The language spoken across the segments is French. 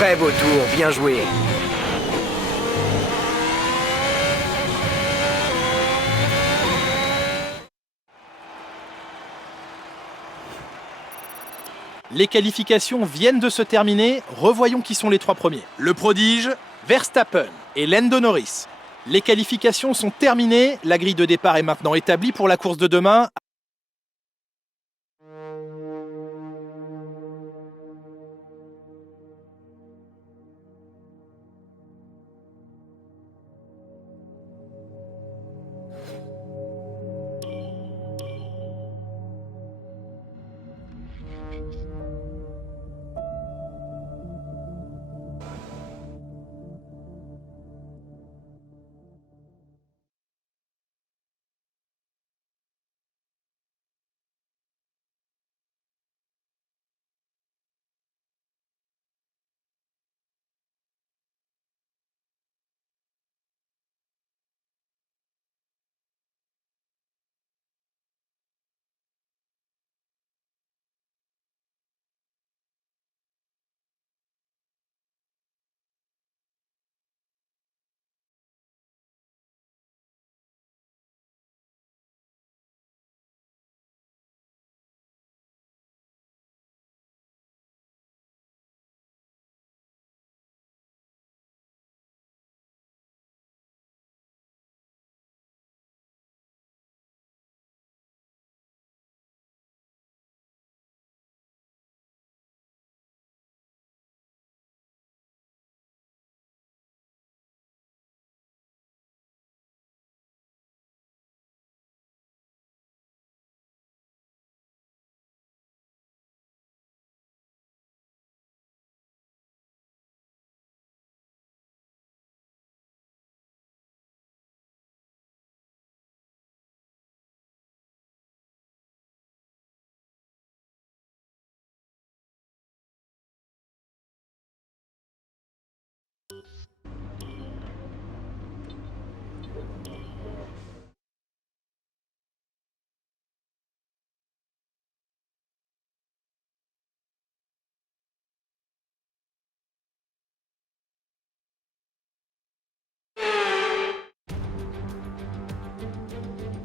Très beau tour, bien joué. Les qualifications viennent de se terminer, revoyons qui sont les 3 premiers. Le prodige, Verstappen et Lando Norris. Les qualifications sont terminées, la grille de départ est maintenant établie pour la course de demain.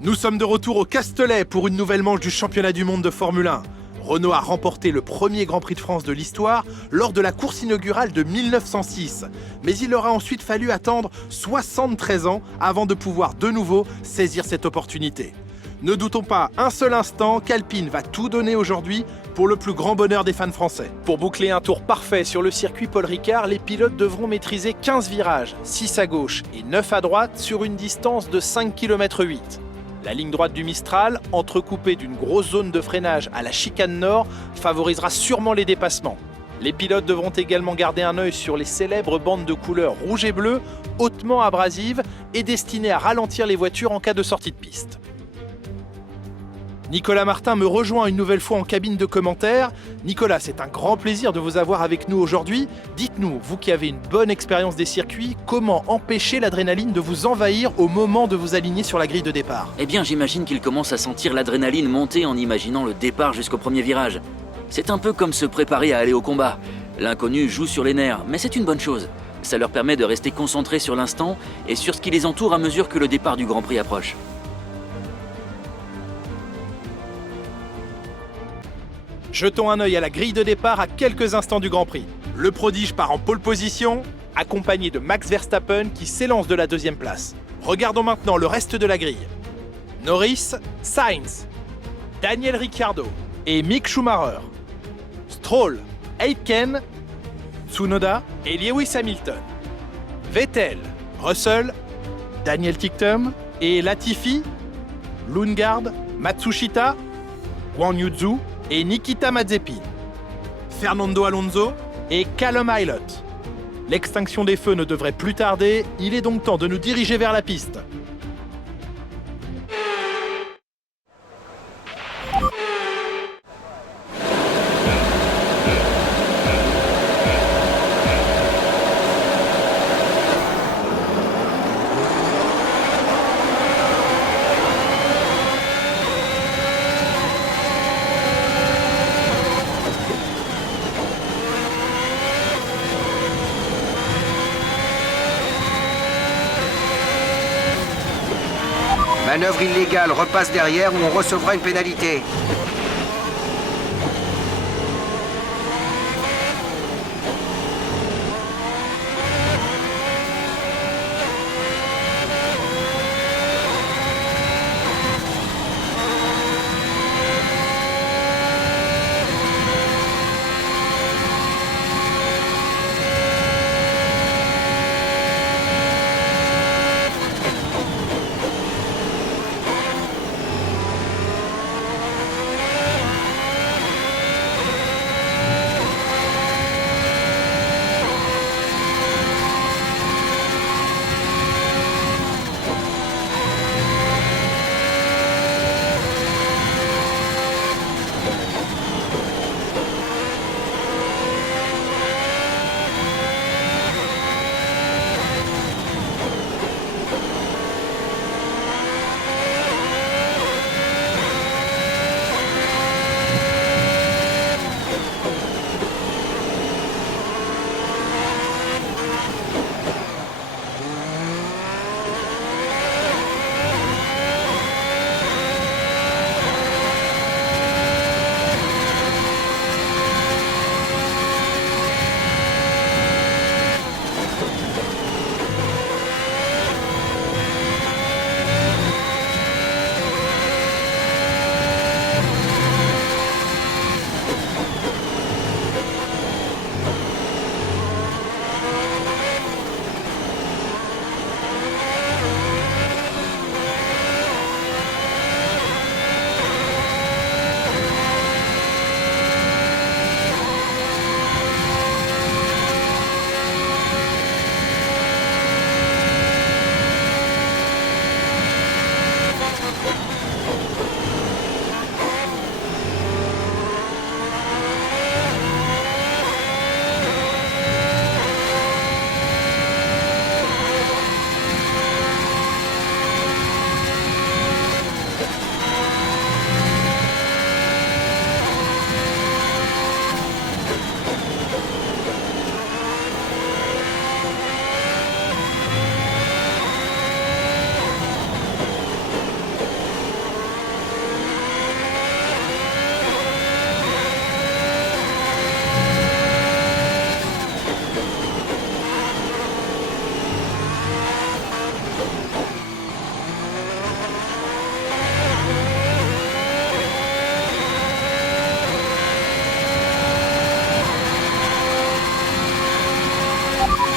Nous sommes de retour au Castellet pour une nouvelle manche du championnat du monde de Formule 1. Renault a remporté le premier Grand Prix de France de l'histoire lors de la course inaugurale de 1906. Mais il aura ensuite fallu attendre 73 ans avant de pouvoir de nouveau saisir cette opportunité. Ne doutons pas un seul instant qu'Alpine va tout donner aujourd'hui pour le plus grand bonheur des fans français. Pour boucler un tour parfait sur le circuit Paul Ricard, les pilotes devront maîtriser 15 virages, 6 à gauche et 9 à droite sur une distance de 5,8 km. La ligne droite du Mistral, entrecoupée d'une grosse zone de freinage à la chicane nord, favorisera sûrement les dépassements. Les pilotes devront également garder un œil sur les célèbres bandes de couleur rouge et bleu, hautement abrasives et destinées à ralentir les voitures en cas de sortie de piste. Nicolas Martin me rejoint une nouvelle fois en cabine de commentaires. Nicolas, c'est un grand plaisir de vous avoir avec nous aujourd'hui. Dites-nous, vous qui avez une bonne expérience des circuits, comment empêcher l'adrénaline de vous envahir au moment de vous aligner sur la grille de départ? Eh bien, j'imagine qu'il commence à sentir l'adrénaline monter en imaginant le départ jusqu'au premier virage. C'est un peu comme se préparer à aller au combat. L'inconnu joue sur les nerfs, mais c'est une bonne chose. Ça leur permet de rester concentrés sur l'instant et sur ce qui les entoure à mesure que le départ du Grand Prix approche. Jetons un œil à la grille de départ à quelques instants du Grand Prix. Le prodige part en pole position, accompagné de Max Verstappen qui s'élance de la deuxième place. Regardons maintenant le reste de la grille. Norris, Sainz, Daniel Ricciardo et Mick Schumacher. Stroll, Aitken, Tsunoda et Lewis Hamilton. Vettel, Russell, Daniel Ticktum et Latifi, Lundgaard, Matsushita, Guan Yuzu et Nikita Mazepin, Fernando Alonso et Callum Ilott. L'extinction des feux ne devrait plus tarder, il est donc temps de nous diriger vers la piste. Manœuvre illégale, repasse derrière ou on recevra une pénalité.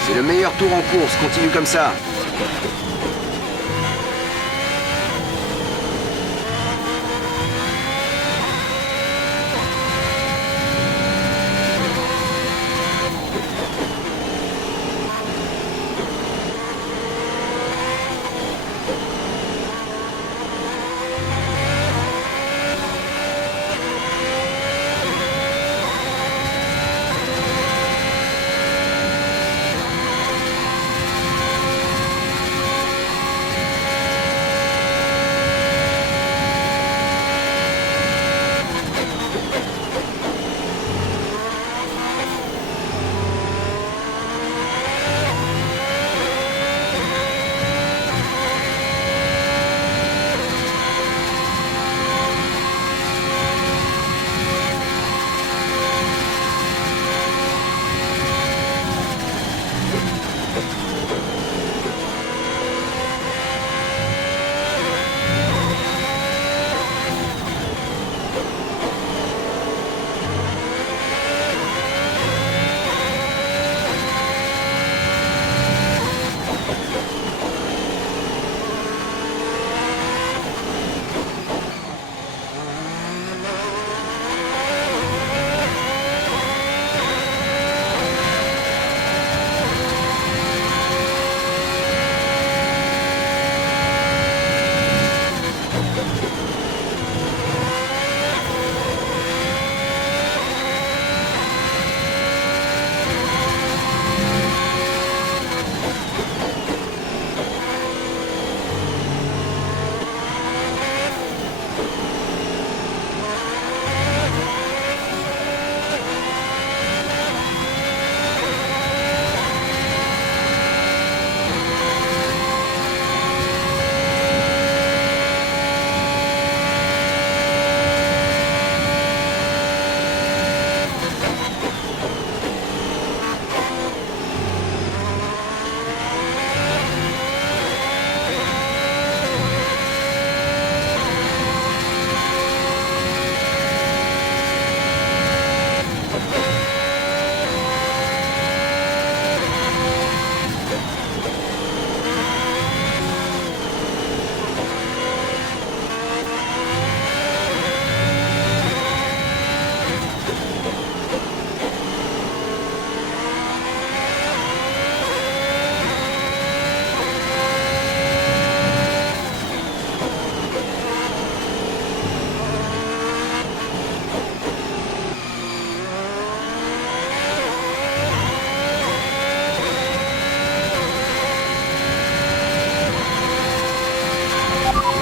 C'est le meilleur tour en course, continue comme ça.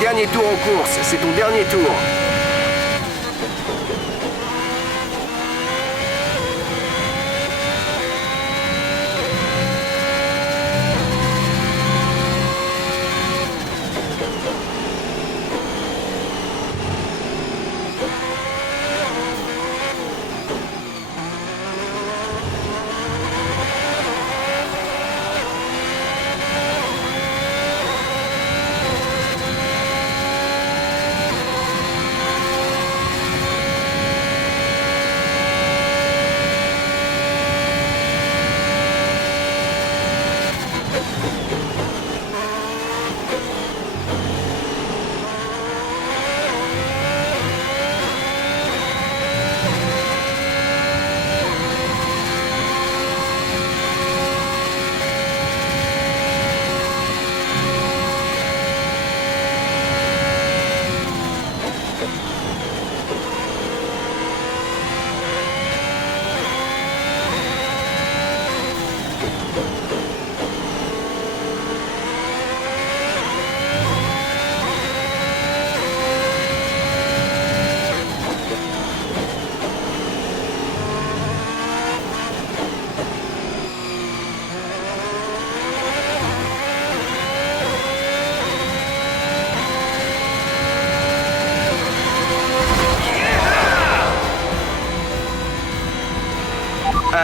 Dernier tour en course, c'est ton dernier tour.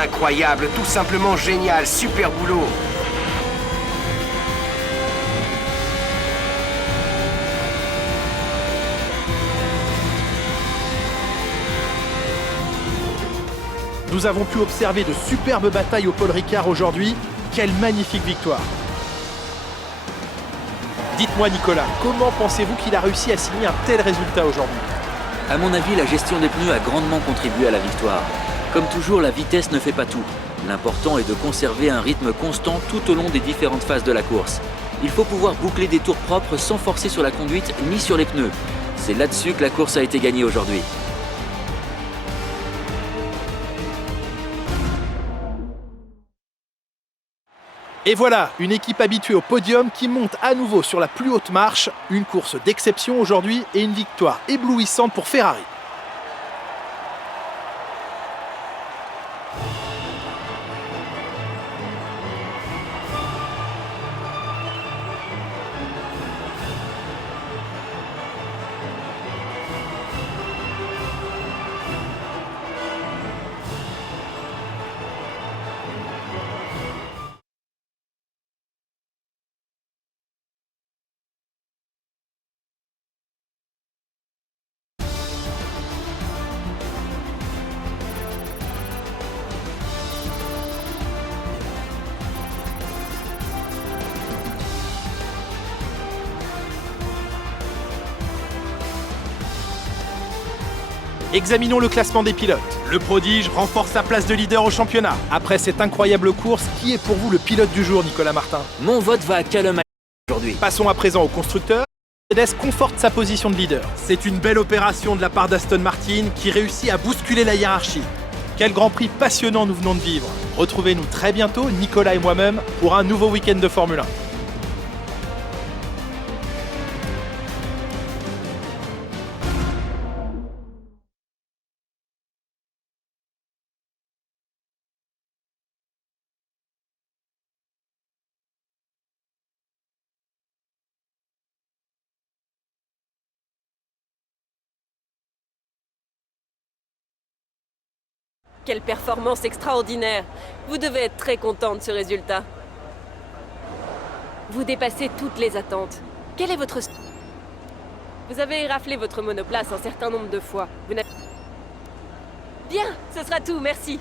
Incroyable, tout simplement génial, super boulot. Nous avons pu observer de superbes batailles au Paul Ricard aujourd'hui. Quelle magnifique victoire! Dites-moi Nicolas, comment pensez-vous qu'il a réussi à signer un tel résultat aujourd'hui? À mon avis, la gestion des pneus a grandement contribué à la victoire. Comme toujours, la vitesse ne fait pas tout. L'important est de conserver un rythme constant tout au long des différentes phases de la course. Il faut pouvoir boucler des tours propres sans forcer sur la conduite ni sur les pneus. C'est là-dessus que la course a été gagnée aujourd'hui. Et voilà, une équipe habituée au podium qui monte à nouveau sur la plus haute marche. Une course d'exception aujourd'hui et une victoire éblouissante pour Ferrari. Examinons le classement des pilotes. Le prodige renforce sa place de leader au championnat. Après cette incroyable course, qui est pour vous le pilote du jour, Nicolas Martin? Mon vote va à Callum aujourd'hui. Passons à présent au constructeur. Mercedes conforte sa position de leader. C'est une belle opération de la part d'Aston Martin qui réussit à bousculer la hiérarchie. Quel Grand Prix passionnant nous venons de vivre. Retrouvez-nous très bientôt, Nicolas et moi-même, pour un nouveau week-end de Formule 1. Quelle performance extraordinaire! Vous devez être très content de ce résultat. Vous dépassez toutes les attentes. Quel est votre... Vous avez raflé votre monoplace un certain nombre de fois. Vous n'avez... Bien, ce sera tout, merci.